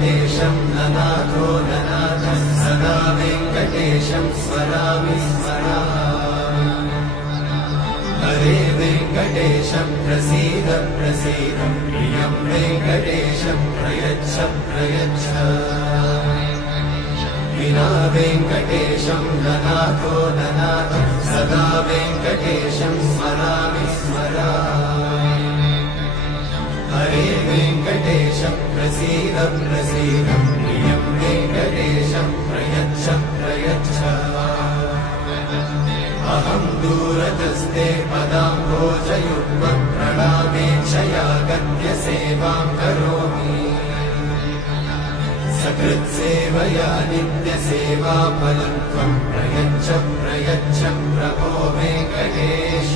वेङ्कटेशं ननाथो ननाथः सदा वेङ्कटेशं स्मरामि स्मरामि। हरे वेङ्कटेशं प्रसीद प्रसीद प्रियं वेङ्कटेशं प्रयच्छ प्रयच्छ। विना वेङ्कटेशं ननाथो ननाथः सदा वेङ्कटेशं स्मरामि स्मरामि। हरे वेङ्कटेशं प्रसीद प्रसीद प्रियं वेङ्कटेशं प्रयच्छ प्रयच्छ। अहं दूरतस्ते पदाम्भोजयुग्मं प्रणामेच्छया गत्य सेवां करोमि। सकृत्सेवया नित्यसेवाफलं त्वं प्रयच्छ प्रयच्छ प्रभो वेङ्कटेश।